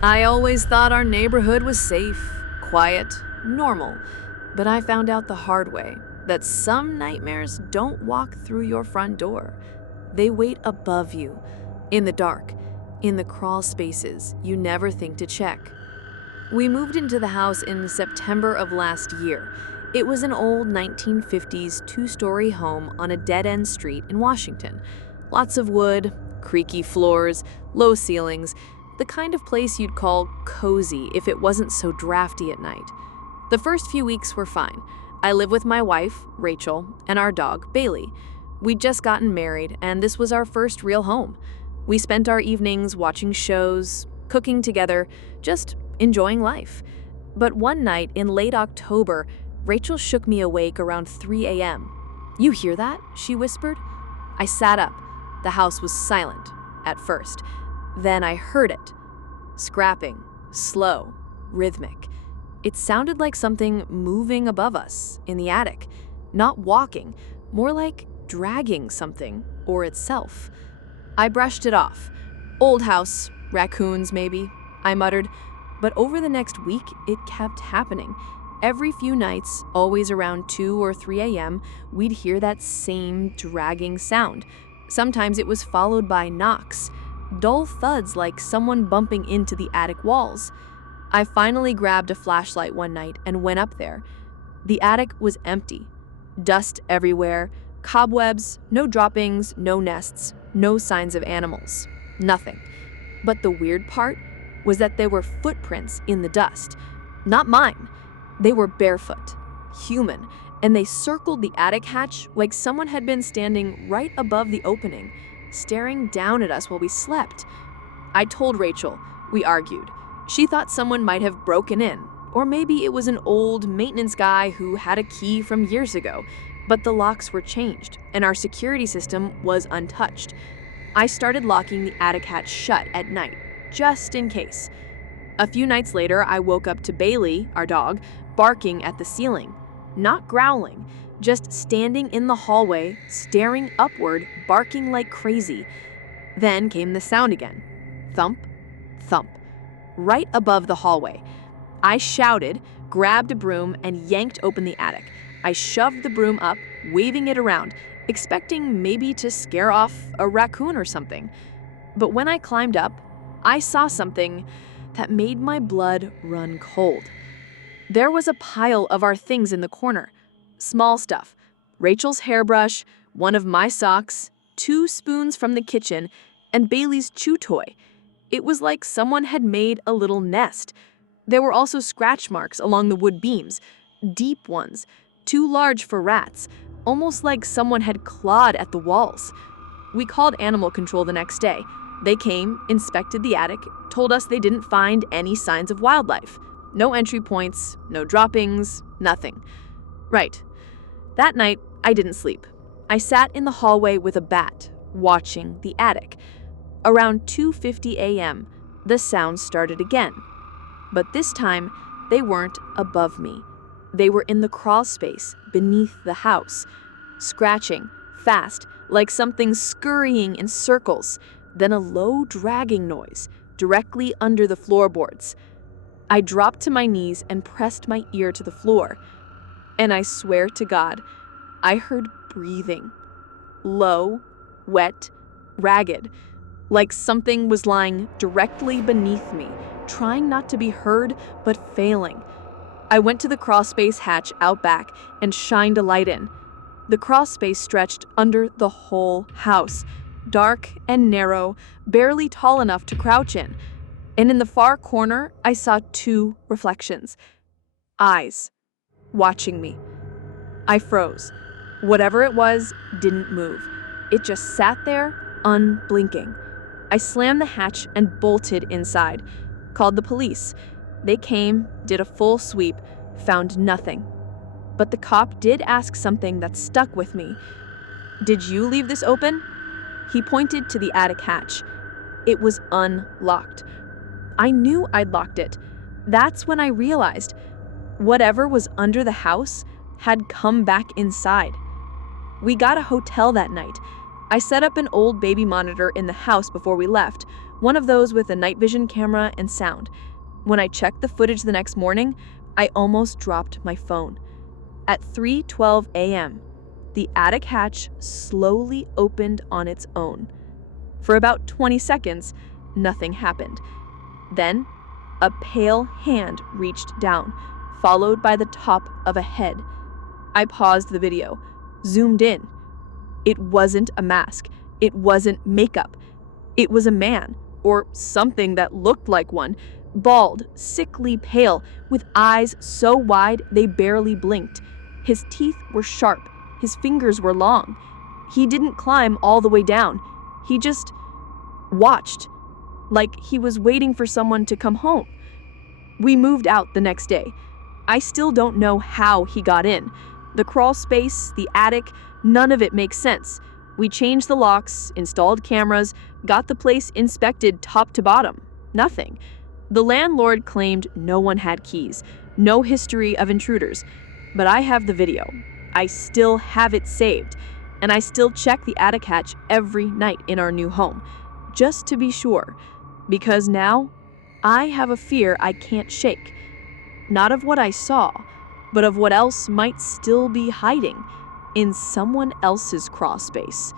I always thought our neighborhood was safe, quiet, normal, but I found out the hard way that some nightmares don't walk through your front door. They wait above you, in the dark, in the crawl spaces you never think to check. We moved into the house in September of last year. It was an old 1950s two-story home on a dead-end street in Washington. Lots of wood, creaky floors, low ceilings, the kind of place you'd call cozy if it wasn't so drafty at night. The first few weeks were fine. I live with my wife, Rachel, and our dog, Bailey. We'd just gotten married, and this was our first real home. We spent our evenings watching shows, cooking together, just enjoying life. But one night in late October, Rachel shook me awake around 3 a.m. "You hear that?" she whispered. I sat up. The house was silent, at first. Then I heard it. Scrapping, slow, rhythmic. It sounded like something moving above us, in the attic. Not walking, more like dragging something, or itself. I brushed it off. "Old house, raccoons maybe," I muttered. But over the next week, it kept happening. Every few nights, always around 2 or 3 a.m., we'd hear that same dragging sound. Sometimes it was followed by knocks, dull thuds like someone bumping into the attic walls. I finally grabbed a flashlight one night and went up there. The attic was empty. Dust everywhere, cobwebs, no droppings, no nests, no signs of animals. Nothing. But the weird part was that there were footprints in the dust. Not mine. They were barefoot, human, and they circled the attic hatch like someone had been standing right above the opening, staring down at us while we slept. I told Rachel. We argued. She thought someone might have broken in, or maybe it was an old maintenance guy who had a key from years ago, but the locks were changed, and our security system was untouched. I started locking the attic hatch shut at night, just in case. A few nights later, I woke up to Bailey, our dog, barking at the ceiling. Not growling, just standing in the hallway, staring upward, barking like crazy. Then came the sound again. Thump, thump, right above the hallway. I shouted, grabbed a broom, and yanked open the attic. I shoved the broom up, waving it around, expecting maybe to scare off a raccoon or something. But when I climbed up, I saw something that made my blood run cold. There was a pile of our things in the corner. Small stuff. Rachel's hairbrush, one of my socks, 2 spoons from the kitchen, and Bailey's chew toy. It was like someone had made a little nest. There were also scratch marks along the wood beams, deep ones, too large for rats, almost like someone had clawed at the walls. We called animal control the next day. They came, inspected the attic, told us they didn't find any signs of wildlife. No entry points, no droppings, nothing. Right. That night, I didn't sleep. I sat in the hallway with a bat, watching the attic. Around 2:50 a.m., the sounds started again. But this time, they weren't above me. They were in the crawl space beneath the house, scratching, fast, like something scurrying in circles, then a low dragging noise directly under the floorboards. I dropped to my knees and pressed my ear to the floor. And I swear to God, I heard breathing. Low, wet, ragged, like something was lying directly beneath me, trying not to be heard, but failing. I went to the crawlspace hatch out back and shined a light in. The crawlspace stretched under the whole house, dark and narrow, barely tall enough to crouch in. And in the far corner, I saw 2 reflections. Eyes, watching me. I froze. Whatever it was didn't move. It just sat there, unblinking. I slammed the hatch and bolted inside. Called the police. They came, did a full sweep, found nothing. But the cop did ask something that stuck with me. "Did you leave this open?" He pointed to the attic hatch. It was unlocked. I knew I'd locked it. That's when I realized whatever was under the house had come back inside. We got a hotel that night. I set up an old baby monitor in the house before we left, one of those with a night vision camera and sound. When I checked the footage the next morning, I almost dropped my phone. At 3:12 a.m., the attic hatch slowly opened on its own. For about 20 seconds, nothing happened. Then, a pale hand reached down, followed by the top of a head. I paused the video, zoomed in. It wasn't a mask. It wasn't makeup. It was a man, or something that looked like one, bald, sickly pale, with eyes so wide they barely blinked. His teeth were sharp. His fingers were long. He didn't climb all the way down. He just watched, like he was waiting for someone to come home. We moved out the next day. I still don't know how he got in. The crawl space, the attic, none of it makes sense. We changed the locks, installed cameras, got the place inspected top to bottom. Nothing. The landlord claimed no one had keys, no history of intruders. But I have the video. I still have it saved. And I still check the attic hatch every night in our new home, just to be sure. Because now, I have a fear I can't shake. Not of what I saw, but of what else might still be hiding in someone else's crawl space.